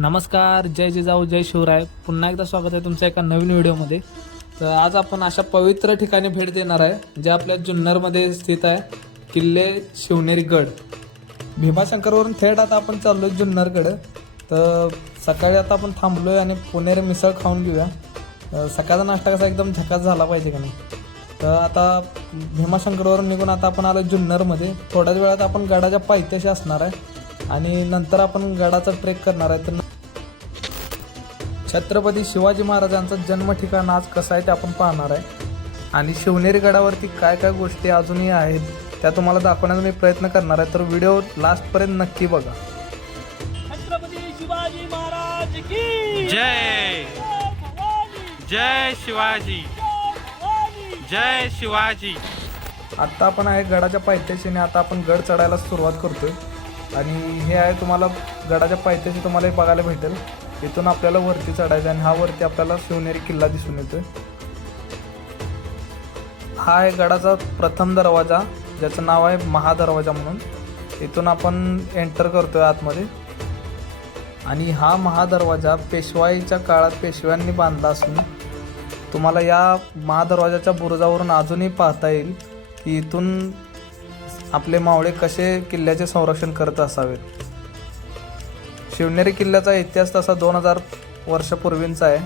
नमस्कार जय जिजाऊ जय शिवराय. पुन्हा एकदा स्वागत आहे तुमच्या एका नवीन व्हिडिओमध्ये. तर आज आपण अशा पवित्र ठिकाणी भेट देणार आहे जे आपल्या जुन्नरमध्ये स्थित आहे किल्ले शिवनेरी गड. भीमाशंकरवरून थेट आता आपण चाललो आहे जुन्नरकडं. तर सकाळी आता आपण थांबलो आहे आणि पुणेरी मिसळ खाऊन घेऊया. सकाळचा नाश्ता कसा एकदम झकास झाला पाहिजे का नाही? तर आता भीमाशंकरवरून निघून आता आपण आलो जुन्नरमध्ये. थोड्याच वेळात आपण गडाच्या पायथ्याशी असणार आहे आणि नंतर आपण गडाचा ट्रेक करणार आहे. तर छत्रपती शिवाजी महाराजांचं जन्म ठिकाण आज कसं आहे ते आपण पाहणार आहे. आणि शिवनेरी गडावरती काय काय गोष्टी अजूनही आहेत त्या तुम्हाला दाखवण्याचा मी प्रयत्न करणार आहे. तर व्हिडिओ लास्टपर्यंत नक्की बघा. छत्रपती शिवाजी महाराज की जय. जय शिवाजी. जय शिवाजी. आत्ता आपण आहे गडाच्या पायथ्याशी आणि आता आपण गड चढायला सुरुवात करतोय. आणि हे आहे तुम्हाला गडाच्या पायथ्याशी तुम्हाला हे बघायला भेटेल. इथून आपल्याला वरती चढायचं आणि हा वरती आपल्याला शिवनेरी किल्ला दिसून येतोय. हा आहे गडाचा प्रथम दरवाजा ज्याचं नाव आहे महादरवाजा म्हणून. इथून आपण एंटर करतोय आतमध्ये. आणि हा महादरवाजा पेशवाईच्या काळात पेशव्यांनी बांधला असून तुम्हाला या महादरवाजाच्या बुरुजावरून अजूनही पाहता येईल की इथून आपले मावळे कसे किल्ल्याचे संरक्षण करत असावेत. शिवनेरी किल्ल्याचा इतिहास तसा दोन हजार वर्षापूर्वींचा आहे.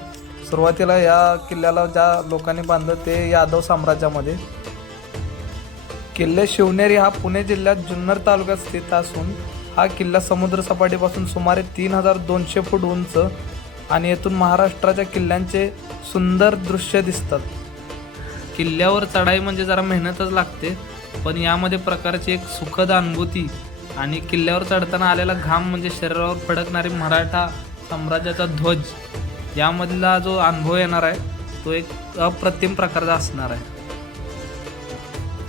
सुरुवातीला या किल्ल्याला ज्या लोकांनी बांधलं ते यादव साम्राज्यामध्ये. किल्ले शिवनेरी हा पुणे जिल्ह्यात जुन्नर तालुक्यात स्थित असून हा किल्ला समुद्रसपाटीपासून सुमारे तीन हजार दोनशे फूट उंच आणि येथून महाराष्ट्राच्या किल्ल्यांचे सुंदर दृश्य दिसतात. किल्ल्यावर चढाई म्हणजे जरा मेहनतच लागते पण यामध्ये प्रकारची एक सुखद अनुभूती आणि किल्ल्यावर चढताना आलेला घाम म्हणजे शरीरावर फडकणारी मराठा साम्राज्याचा ध्वज. यामधला जो अनुभव येणार आहे तो एक अप्रतिम प्रकारचा असणार आहे.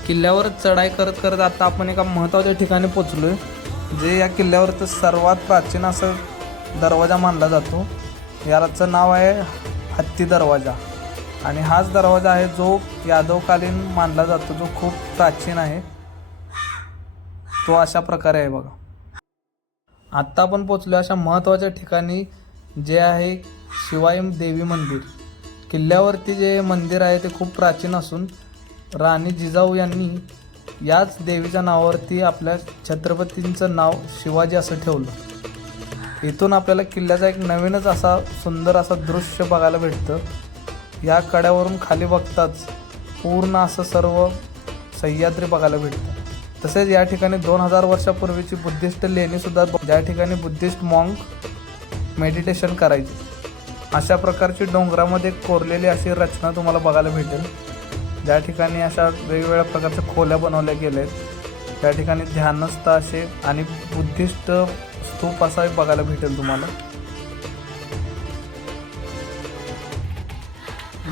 किल्ल्यावर चढाई करत करत आता आपण एका महत्त्वाच्या ठिकाणी पोचलो आहे जे या किल्ल्यावरचं सर्वात प्राचीन असं दरवाजा मानला जातो. याचं नाव आहे हत्ती दरवाजा. आणि हाच दरवाजा आहे जो यादवकालीन मानला जातो जो खूप प्राचीन आहे. तो अशा प्रकारे आहे बघा. आत्ता आपण पोचलो अशा महत्त्वाच्या ठिकाणी जे आहे शिवाई देवी मंदिर. किल्ल्यावरती जे मंदिर आहे ते खूप प्राचीन असून राणी जिजाऊ यांनी याच देवीच्या नावावरती आपल्या छत्रपतींचं नाव शिवाजी असं ठेवलं. इथून आपल्याला किल्ल्याचा एक नवीनच असा सुंदर असा दृश्य बघायला भेटतं. या कड्यावरून खाली बघताच पूर्ण असं सर्व सह्याद्री बघायला भेटतं. तसेच या ठिकाणी दोन हजार वर्षापूर्वीची बुद्धिस्ट लेणीसुद्धा ज्या ठिकाणी बुद्धिस्ट मॉंग मेडिटेशन करायचे अशा प्रकारची डोंगरामध्ये कोरलेली अशी रचना तुम्हाला बघायला भेटेल. ज्या ठिकाणी अशा वेगवेगळ्या प्रकारच्या खोल्या बनवल्या गेल्या आहेत त्या ठिकाणी ध्यानस्थ असे आणि बुद्धिस्ट स्तूप असा बघायला भेटेल तुम्हाला.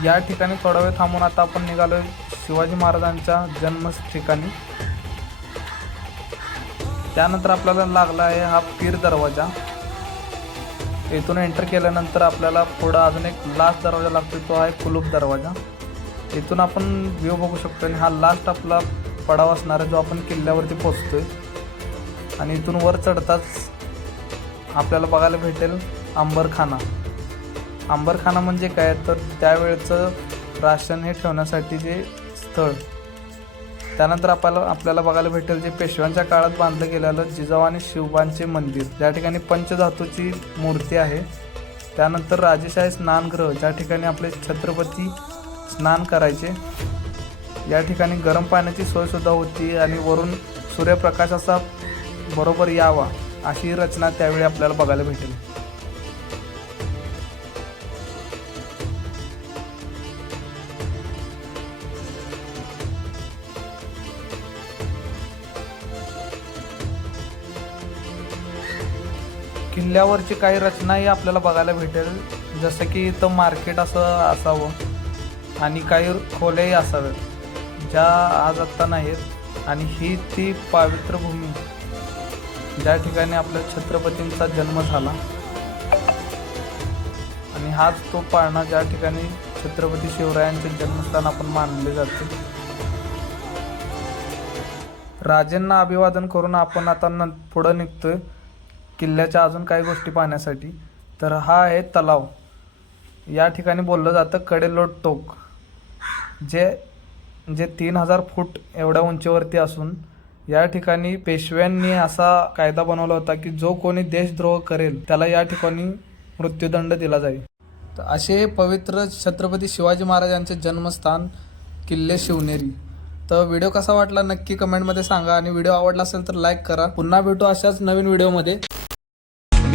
या ठिकाणी थोडा वेळ थांबून आता आपण निघालो शिवाजी महाराजांच्या जन्म ठिकाणी त्यानंतर आपल्याला लागला आहे हा पीर दरवाजा. इथून एंटर केल्यानंतर आपल्याला पुढं अजून एक लास्ट दरवाजा लागतो तो आहे कुलूप दरवाजा. इथून आपण व्ह्यू बघू शकतो आणि हा लास्ट आपला पडाव असणार आहे जो आपण किल्ल्यावरती पोचतोय आणि इथून वर चढताच आपल्याला बघायला भेटेल अंबरखाना. अंबरखाना म्हणजे काय? तर त्यावेळचं राशन हे ठेवण्यासाठी जे स्थळ त्यानंतर आपल्याला आपल्याला बघायला भेटेल जे पेशव्यांच्या काळात बांधलं गेलेलं जिजाऊ आणि शिवबांचे मंदिर. ज्या ठिकाणी पंचधातूची मूर्ती आहे त्यानंतर राजेशाही स्नानगृह ज्या ठिकाणी आपले छत्रपती स्नान करायचे या ठिकाणी गरम पाण्याची सोयसुद्धा होती आणि वरून सूर्यप्रकाशाचा बरोबर यावा अशी रचना त्यावेळी आपल्याला बघायला भेटेल. किल्ल्यावरची काही रचनाही आपल्याला बघायला भेटेल. जसं की इथं मार्केट असं असावं आणि काही खोल्याही असाव्यात ज्या आज आत्ता नाहीत आणि ही ती पावित्र भूमी ज्या ठिकाणी आपल्या छत्रपतींचा जन्म झाला. आणि हाच तो पाळणा ज्या ठिकाणी छत्रपती शिवरायांचे जन्मस्थान आपण मानले जाते. राजेंना अभिवादन करून आपण आता न पुढं निघतोय. किल्ल्याच्या अजून काही गोष्टी पाहण्यासाठी तर हा आहे तलाव. या ठिकाणी बोललं जातं कडेलोट टोक जे जे तीन हजार फूट एवढ्या उंचीवरती असून या ठिकाणी पेशव्यांनी असा कायदा बनवला होता की जो कोणी देशद्रोह करेल त्याला या ठिकाणी मृत्यूदंड दिला जाईल. तर असे पवित्र छत्रपती शिवाजी महाराजांचे जन्मस्थान किल्ले शिवनेरी. तर व्हिडिओ कसा वाटला नक्की कमेंटमध्ये सांगा आणि व्हिडिओ आवडला असेल तर लाईक करा. पुन्हा भेटू अशाच नवीन व्हिडिओमध्ये.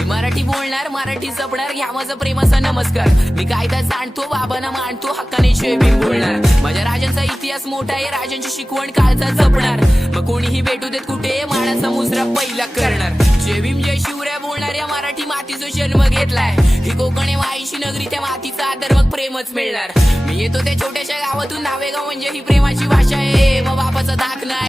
मराठी बोलणार मराठी जपणार घ्या माझं प्रेमाचा नमस्कार. मी कायदा जाणतो बाबांना मानतो हक्काने शेबी बोलणार. माझ्या राजांचा इतिहास मोठा आहे राजांची शिकवण काळचा जपणार. मग कोणीही भेटू देत कुठे मानाचा मुजरा पहिला करणार. जय भीम जय शिवराय बोलणार या मराठी मातीचा जन्म घेतलाय. ही कोकण आहे वाईशी नगरी त्या मातीचा आदर मग प्रेमच मिळणार. मी येतो त्या छोट्याशा गावातून नावेगाव म्हणजे ही प्रेमाची भाषा आहे. मग बापाचा दाखला